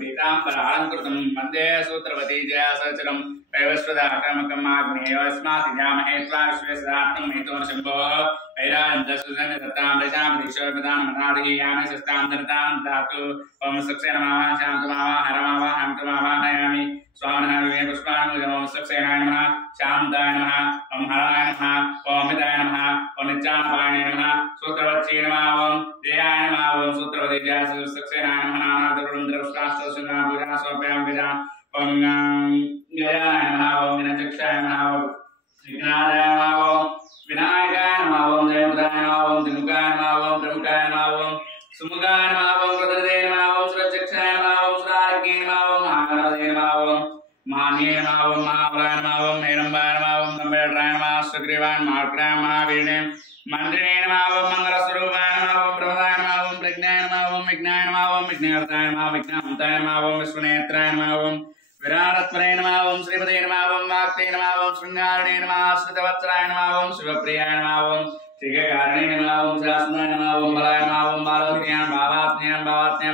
पीताम्बरालङ्कृतं वन्दे सूत्रवती जया सहचरं वैवस्वदाक्रमकमाग्नेयस्मात् यामहे त्वा विश्वेशदात्मं हेतोः शम्भोः ऐराजसुजन सत्तां प्रजां दीक्षोपदां मनादिः यामि शस्तां धरतां धातु ओम सक्से नमः शान्तमावा हरमावा हन्तमावाहयामि स्वामिनः विवे पुष्पाणि ओम सक्सेनाय नमः शान्ताय नमः ओम हराय नमः ओम हिताय नमः ओम नित्यानपाय नमः सूत्रवत्यै नमः ओम जयाय नमः ओम सूत्रवती जया सक्सेनाय नमः नानादरुन्द्रवस्त्राष्टोषणा पूजा समर्पयामि विदा ओम जयाय नमः ओम विनाचक्षाय नमः ओम विघ्नाय नमः ओम विनायकाय नमः ओम जयमुदाय नमः ओम दिमुखाय नमः ओम प्रमुखाय नमः ओम सुमुखाय नमः ओम प्रदर्दे नमः ओम सुरक्षाय नमः ओम सुराज्ञे नमः ओम महागणाधिपते नमः ओम मान्ये नमः ओम महाबलाय नमः ओम हेरम्बाय नमः ओम नम्बेड्राय नमः सुग्रीवाय मार्कणाय महावीरणे मंत्रिणे नमः ओम मंगलस्वरूपाय नमः ओम प्रभवाय नमः ओम प्रज्ञाय नमः ओम विघ्नाय नमः ओम विघ्नहर्ताय नमः विघ्नहन्ताय नमः ओम विश्वनेत्राय नमः ओम विराटत्वरे नमः ओम श्रीपते नमः ओम वाक्ते नमः ओम शृंगारणे नमः श्रुतवत्सराय नमः ओम शिवप्रियाय नमः ओम श्रीकारणे नमः ओम शासनाय नमः ओम बलाय नमः ओम बालोज्ञान भावात्म्यान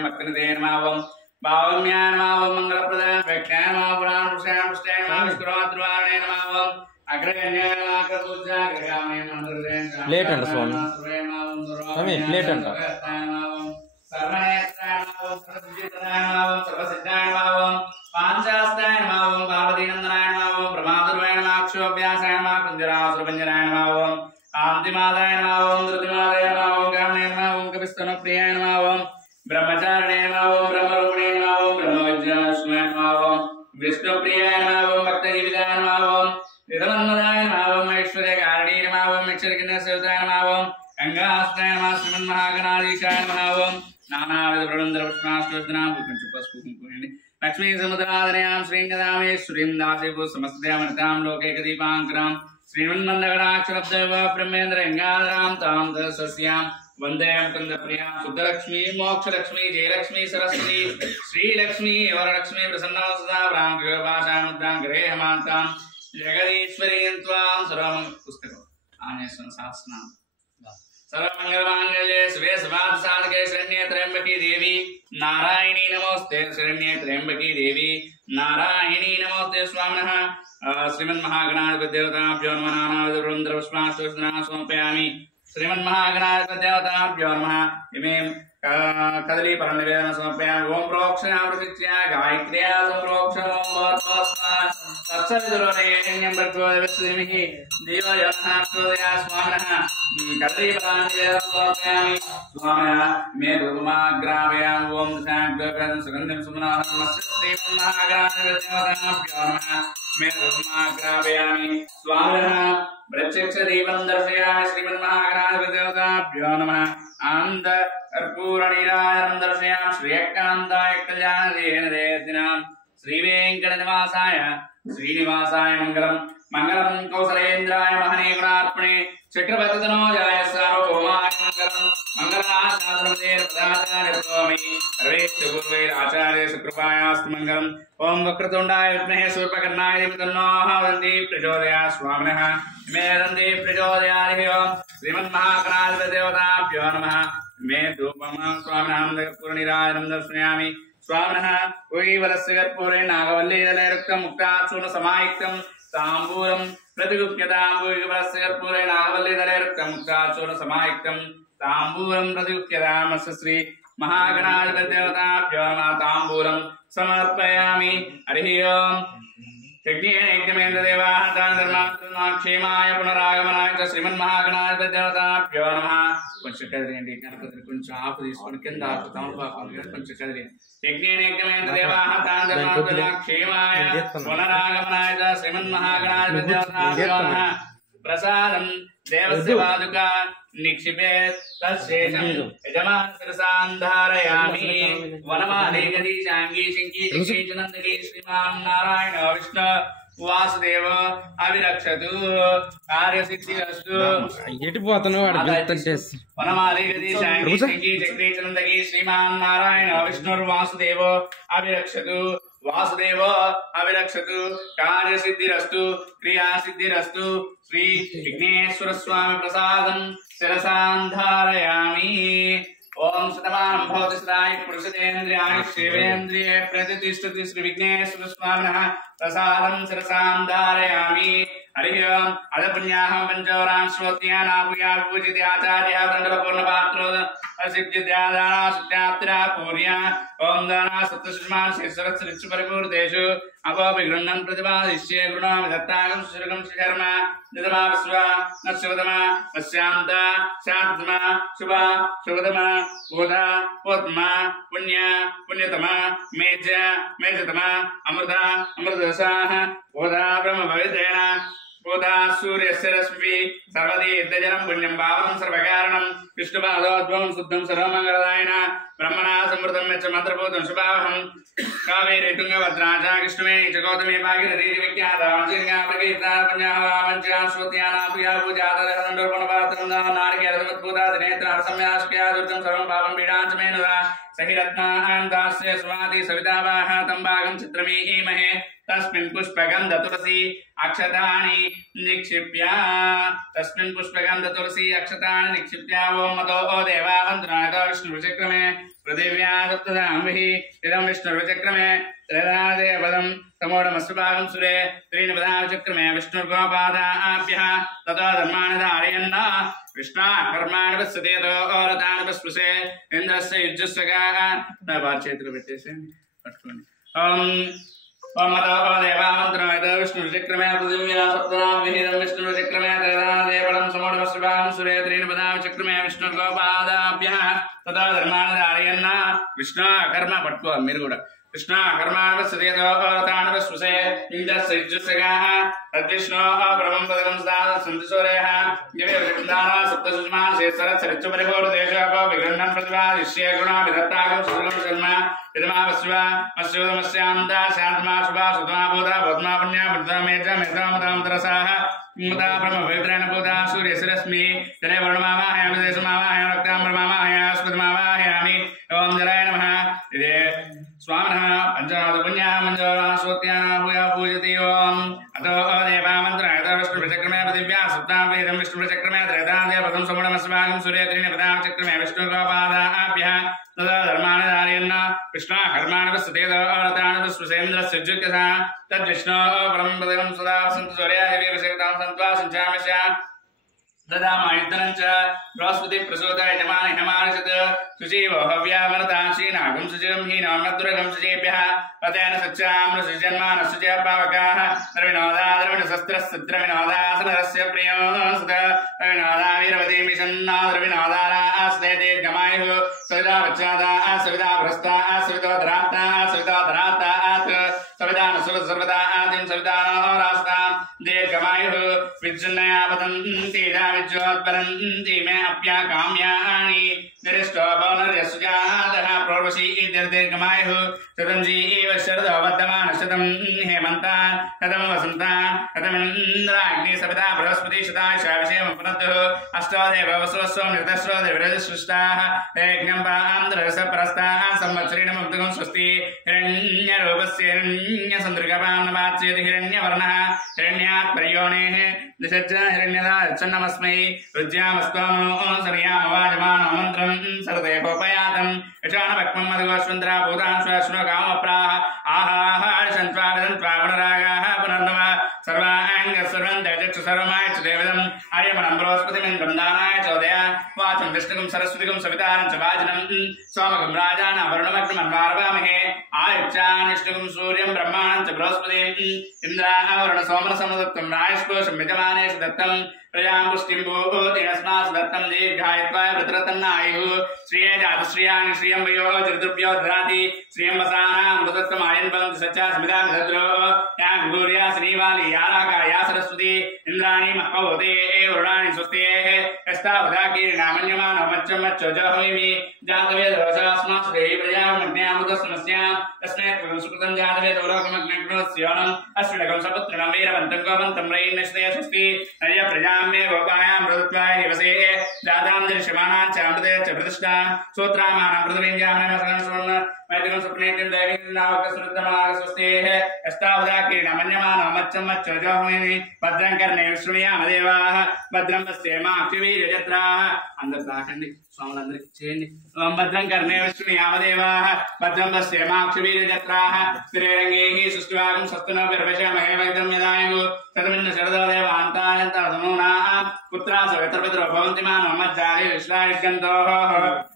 भक्तिनिधे नमः ओम भावम्याय नमः ओम मंगलप्रदाय व्यक्त्याय नमः पुराण पुरुषाय पुष्टाय नमः विष्णुमातृवाणे नमः ओम अग्रगण्याय नमः अग्रपूज्याय अग्रगामे मंत्रदे लेट अंट स्वामी लेट अंट सर्वनेत्राय नमः ओम सर्वसिद्धाय नमः ओम सर्वसिद्धाय नमः ओम पांचास्ताय नमः ओम पार्वतीनंदनाय नमः ओम ब्रह्मादुर्वाय नमः अक्षोभ्यासाय नमः कुंजरासुरभंजनाय नमः ओम आंतिमादाय नमः ओम धृतिमादाय नमः ओम कामने नमः ओम कपिस्तनप्रियाय नमः ओम ब्रह्मचारिणे नमः ओम ब्रह्मरूपिणे नमः ओम ब्रह्मविद्याश्रयाय नमः ओम विष्णुप्रियाय नमः ओम भक्तजीविताय नमः ओम निधनन्दाय नमः ओम ऐश्वर्यकारिणे नमः ओम ऐश्वर्यज्ञसेविताय नमः ओम गंगास्ताय नमः श्रीमन्महागणाधीशाय नमः ओम नानाविध प्रबन्धपुष्पाष्टोत्तरां पुष्पं पुष्पं लक्ष्मी समुद्रादनयां श्रींगदामेश्वरीं दासीभूत समस्तदेवमृतां लोकैकदीपाङ्करां श्रीमन्मन्दगणाक्षरदेव ब्रह्मेन्द्रगङ्गाधरां तां दशस्यां वन्दे मुकुन्दप्रियां शुद्धलक्ष्मी मोक्षलक्ष्मी जयलक्ष्मी सरस्वती श्रीलक्ष्मी वरलक्ष्मी प्रसन्नवसदा ब्राह्मणभाषामुद्रां गृहे हमान्तां जगदीश्वरीं त्वां सर्वं पुस्तकम् आनेश्वरं सहस्रनाम सर्वमंगलमांगल्ये शिवे सर्वार्थसाधके शरण्ये त्र्यंबके देवी नारायणी नमोस्ते शरण्ये त्र्यंबके देवी नारायणी नमोस्ते स्वामिनः श्रीमन्महागणाधिपतिदेवताभ्यो नमः नानाविधवृन्दपुष्पाष्टोत्तरां समर्पयामि श्रीमन्महागणाधिपतिदेवताभ्यो नमः इमे कदली परनिवेदनं समर्पयामि ओम प्रोक्षणा प्रशिच्या गायत्र्या संप्रोक्षण ओम भवत्वस्मा तत्सवितुर्वरेण्यं भर्गो देवस्येमिहि देवयन्नः प्रचोदयात् स्वामिनः कदली परनिवेदनं समर्पयामि स्वामिनः मे धूमाग्रावयामि ओम शान्तिप्रदं सुगन्धिं सुमनाः नमस्ते श्रीमन्महागणाधिपतिदेवताभ्यो नमः मे धूमाग्रावयामि स्वामिनः प्रत्यक्षदीपं दर्शयामि श्रीमन्महागणाधिपतिदेवताभ्यो नमः आनन्द कर्पूरनीराजनं दर्शयामि श्रीयकान्ताय कल्याणदेवदेवतां श्रीवेङ्कटनिवासाय श्रीनिवासाय मङ्गलं मङ्गलं कौसलेन्द्राय महनीय गुणार्पणे चक्रवर्तितनोजाय सार्वभौमाय मङ्गलं मङ्गलाशास्त्रमतेर्पदाचार्यप्रोमि सर्वेश्वरपूर्वैराचार्य सुकृपायास्तु मङ्गलम् ओम वक्रतुण्डाय विद्महे शूर्पकर्णाय धीमहि तन्नो वदन्ति प्रचोदयात् स्वामिनः मे वदन्ति प्रचोदयात् श्रीमन्महागणाधिपतिदेवताभ्यो नमः मे धूपं स्वामिनः कर्पूरनीराजनं दर्शयामि स्वामिनः उयवलस्य कर्पूरे नागवल्लीदलैरुक्तं मुक्ताचूर्णसमायुक्तं ताम्बूलं प्रतिगुह्यताम्बूलस्य कर्पूरे नागवल्लीदलैरुक्तं मुक्ताचूर्णसमायुक्तं ताम्बूलं प्रतिगुह्यतामस्य श्री महागणाधिपतिदेवताभ्यो नमः ताम्बूलं समर्पयामि हरिः ओम् यज्ञेन्द्रदेवाः धर्माक्षेमाय पुनरागमनाय च श्रीमन्महागणाधिपतिदेवताभ्यो नमः కొంచెం కదిలేండి గణపతి కొంచెం ఆపు తీసుకొని కింద తమలపాకు కొంచెం కదిలేండి యజ్ఞేन्द्రదేవాः ధర్మాక్షేమాయ పునరాగమనాయ च श्रीमन्महागणाधिपतिदेवताभ్यो नमः प्रसादं देवस्य पादुका निक्षिपेत् तत्शेषं यजमान शिरसान्धारयामि वनमाले गदीशाङ्गी शिङ्गी चिक्षीचनन्दगी श्रीमान् नारायण विष्णु वासुदेव अभिरक्षतु कार्यसिद्धिरस्तु वनमाले गदीशाङ्गी शिङ्गी चिक्षीचनन्दगी श्रीमान् नारायण विष्णुर्वासुदेव अभिरक्षतु वासुदेव अभिरक्षतु कार्यसिद्धिरस्तु क्रियासिद्धिरस्तु श्री विघ्नेश्वर स्वामी प्रसादं शिरसान्धारयामि ओम शतमानं भवति सदाय पुरुषेन्द्रियाणि शिवेन्द्रिये प्रतिष्ठति श्री विघ्नेश्वर स्वामिनः प्रसादं शिरसां धारयामि। हरि ओम्। अथ पुण्याहं पंचवरान् श्रोत्यानाभूया विपूजिते आचार्यः दण्डपूर्णपात्रो असिद्धिद्यादाना सुत्यात्रा पूर्या ओम दाना सप्तशुष्मान् शेषरत्सरिच्छु परिपूर्तेषु अपोपि गृह्णन् प्रतिपादिष्ये गृह्णामि दत्तागं सुशर्गं शर्म निदमा विश्वा नश्वतमा नश्यान्ता शान्तमा शुभा शुभतमा बोधा बोधमा पुण्या पुण्यतमा मेज मेजतमा अमृता अमृतदशाः बोधा ब्रह्म भवितेन बोधा सूर्यस्य रश्मिः सर्वदी यज्ञजनं पुण्यं पावनं सर्वकारणं विष्णुपादोद्भवं शुद्धं सर्वमङ्गलदायिना ब्रह्मणा समृद्धं यच्च मन्त्रभूतं शुभावहं कावेरी तुङ्गभद्रा च कृष्णमे च गौतमी भागीरथी विख्याता वंशिका प्रकीर्ता पुण्याः वामञ्च श्रुत्याना प्रिया पूजातरदण्डोर्पणपात्रं नारिकेलसमुद्भूता दिनेत्र हरसम्याशक्या दुर्गं सर्वं पापं पीडाञ्च मे नुदा सहिरत्नान्तास्य स्वाति सवितावाः तं भागं चित्रमीमहे तस्मिन् पुष्पगन्ध तुलसी अक्षतानि निक्षिप्य तस्मिन् पुष्पगन्ध तुलसी अक्षतानि निक्षिप्य ओम मतो देवा वन्दनाथ विष्णुचक्रमे पृथिव्या सप्तधाम्भिः इदं विष्णुचक्रमे त्रयदादेवदं तमोडमस्वभागं सुरे त्रीणि पदाचक्रमे विष्णुर्गोपादाभ्यः ततो धर्माणि धारयन् कृष्णा कर्माणि पश्यते रथानि पस्पृशे इन्द्रस्य युज्यस्वगाः बालचैत्र పెట్టేసి పట్టుకోండి ओम मतो देवा वन्दनाथ विष्णुचक्रमे पृथिव्या सप्तधाम्भिः इदं विष्णुचक्रमे त्रयदादेवदं तमोडमस्वभागं सुरे त्रीणि पदाचक्रमे विष्णुर्गोपादाभ्यः ततो धर्माणि धारयन् कृष्णा कर्म పట్టుకోవాలి మీరు కూడా कृष्णा कर्माणि सदेतो रथानि पस्पृशे इन्द्रस्य युज्यस्वगाः तद्विष्णोः परमं पदकं सदा सन्तिसूरयः यवेदाना सप्तसुष्मान् शेषरत्सरिच्छु परिपूर्तेषु विगृह्णन् प्रतिपादिष्ये गुणामि दत्तागं सुसुगं शर्म इदमावस्वा मस्योदमस्यान्ता शान्तमा शुभा सुतमा बोधा पद्मा पुण्या बुद्धा मेधा मेधामतां तरसाः मुता ब्रह्म पवित्रेण बोधा सूर्यस्य जने वर्णमावाहयामि देशमावाहयामि रक्ताम्बरमावाहयामि अस्मद्मावाहयामि ओम जराय नमः। इदे स्वामिनः पंचनाथ पुण्याः मञ्जोराः श्रोत्यानां भूया पूजति ओम अतो देवा मन्त्रः यतो विष्णुचक्रमे पृथिव्या सप्ताभ्यः विष्णुचक्रमे त्रयदादेवदं समूढमस्वागं सूर्ये त्रीणि पदाचक्रमे विष्णुर्गोपादाभ्यः तदा धर्माणि धारयन् कृष्णा कर्माणि पश्यते रथानि पस्पृशेन्द्रस्य युज्यसा तद्विष्णोः परमं पदकं सदा सन्तसूरयाः विवेकसेवितां सन्त्वा सञ्चामस्य ददामयुद्धनं च बृहस्पति प्रसूता यजमानि हमानिषत् सुजीवो हव्यामरता श्रीनागं सुजं हीनोन्मद्दुर्गं सुजेभ्यः पतेन सच्चामृषजन्मानस्य च पावकाः द्रविणोदा द्रविणशस्त्रस्त्रविणोदासनरस्य प्रियो सुत द्रविणोदा वीरवती मिषन्ना द्रविणोदारास्ते दीर्घमायुः सविता वच्चादा सविता भ्रस्ता सविता धरात्ता सविता धरात्तात् सविता न सर्वदा आदिं सविता नो रास्ता दीर्घमायुः विज्जन्नया वदन्ति विज्योत्परन्ति मे अप्या काम्यानि निरिष्टो पौनर्यसुजातः प्रोर्वशी दीर्घमायुः शतञ्जीव शरदो वर्धमानः शतं हेमन्ता कथं वसन्ता कथमिन्द्राग्नि सविता बृहस्पति शतायुषा विषयं पुनद्युः अष्टो देव वसुवस्व निर्दस्रो देवरजसृष्टाः यज्ञं पान्द्ररसपरस्ताः संवत्सरेणमुक्तकं स्वस्ति हिरण्यरूपस्य हिरण्यसन्दृगपां नवाच्येति हिरण्यवर्णः हिरण्यात् पर्योनेः दिशच्च हिरण्यदा यच्छन्नमस्मै रुज्यामस्त्वमो सर्यामवाजमानो मन्त्रं सरदेवोपयातं यशानभक्मं मधुगोश्वन्द्रा भूतांश्वश्नो कामप्राः आहाहार्षन्त्वा विदन्त्वा पुनरागाः पुनर्नवा सर्वाङ्गस्सर्वं दैचक्षु सर्वमायच देवदम् आर्यमणं बृहस्पतिमिन्द्रं दानाय चोदय वाचं विष्णुकं सरस्वतिकं सवितारं च वाजिनं सोमकं राजानं वरुणमग्नमन्वारवामहे आयुष्यान् विष्णुकं सूर्यं ब्रह्माणं च बृहस्पतिम् इन्द्रावरुण सोमरसमदत्तं रायस्कोशं यजमानेषु दत्तं प्रजां पुष्टिं भूतिरस्मासु दत्तं दीर्घायुत्वाय वृत्रतन्नायुः श्रिये जातश्रियाणि श्रियं वयो चतुर्भ्यो ददाति श्रियं वसानां मृतत्वम् आयन्वन्ति सच्चा समिधां दद्रो या गुरुर्या श्रीवाली याराका या सरस्वती इन्द्राणि महभवते वरुणानि स्वस्तेः यस्तावधाकीर्णामन्यमानो मच्चं मच्चो जहोमि जातवेदवशास्मासु देहि प्रजामग्न्यामृतस्मस्यां तस्मै सुकृतं जातवेदो लोकमग्नग्नोस्योनम् अश्विनकं सपुत्रिणं वीरवन्तं गोवन्तं रयिन्नश्तये स्वस्ति नय प्रजा मे गोपायां मृदत्वाय दिवसे जातां दृश्यमानां च अमृते च प्रतिष्ठा सूत्रामानं पृथ्वीञ्जामनमसनं मैत्रिकं स्वप्नेत्यं दैवीनावकसृतमाग स्वस्तेः यस्तावधाकीर्णमन्यमानो मच्चं मच्चो जहोमि भद्रं कर्णे विष्णुयाम देवाः भद्रं पश्येमाक्षिवीर्यजत्राः అందరూ తాకండి स्वामुలందరికీ చేయండి ఓం భద్రం కర్ణే విష్ణు యామదేవాః భద్రం పశ్యేమాక్షవీర్యజత్రాః శ్రీరంగేః సుష్ఠువాగం సస్తునో గర్భశమహే వైద్యం యదాయు తదమిన్న శరదో దేవాంతాయంత తనూనాః పుత్రా సవిత్రపితరో భవంతి మానో మజ్జాలి విశ్వాయుష్కంతోః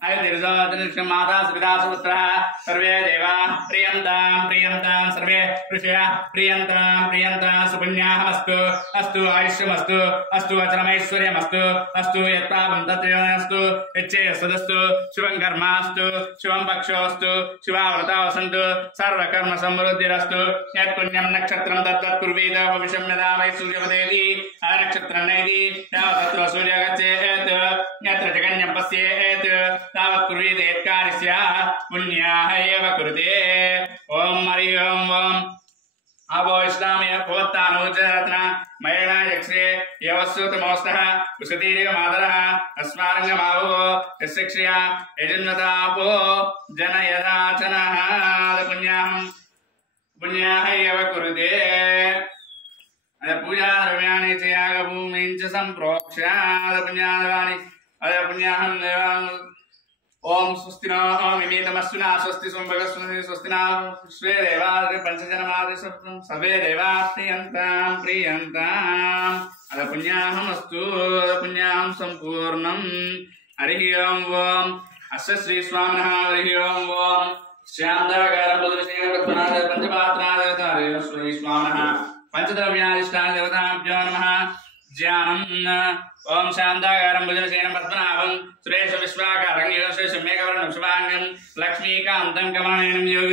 అయతిర్జోతిర్షం మాతా సుపితా సుపుత్రः సర్వే దేవాః ప్రియంతాం ప్రియంతాం సర్వే ఋషయः ప్రియంతాం ప్రియంతాం సుపుణ్యాహమస్తు అస్తు ఆయుష్యమస్తు అస్తు వచనమైశ్వర్యమస్తు అస్తు యత్పాపం తత్రేణస్తు యచ్చేయస్సదస్తు శుభం కర్మాస్తు శుభం పక్షోస్తు శుభావ్రతా వసంతు సర్వకర్మ సమృద్ధిరస్తు యత్పుణ్యం నక్షత్రం తత్తత్ కుర్వీత భవిష్యం యదా వై సూర్యపదేతి ఆ నక్షత్రం నైతి యావతత్ర సూర్య గచ్చేత్ యత్ర జగన్యం పశ్యేత్ తావత్ కుర్వీత యత్కార్యస్య పుణ్యాః ఏవ కురుతే ఓం హరి ఓం ఓం आबो इस्लामय भवत्तानोचरत्न मयणा यक्षे यवस्सुतमोस्तः कुशतीर्यमादरः अस्मारङ्गमावो यस्यक्षया यजन्वतापो जनयदाचनः पुण्याः एव कुरुते पूजा द्रव्याणि च यागभूमिं च सम्प्रोक्ष्य पुण्यानि पुण्याहं ओम स्वस्ति नो मिमेतमस्विना स्वस्ति सोमभगस्वस्ति स्वस्ति ना स्वे देवाः पंचजनमादि सर्वे देवाः प्रियन्तां प्रियन्तां अद पुण्याहमस्तु पुण्याहं सम्पूर्णं हरिः ओम ओम अस्य श्री स्वामिनः हरिः ओम ओम श्यामदाकारं पंचपात्रादेवतारे श्री स्वामिनः पंचद्रव्याधिष्ठान देवताभ्यो नमः ज्ञानं ओम शांताकारं भुजनसेनं पद्मनाभं सुरेश विश्वाकारं योगेश मेघवर्णं शुभांगं लक्ष्मीकान्तं कमलनयनं योगी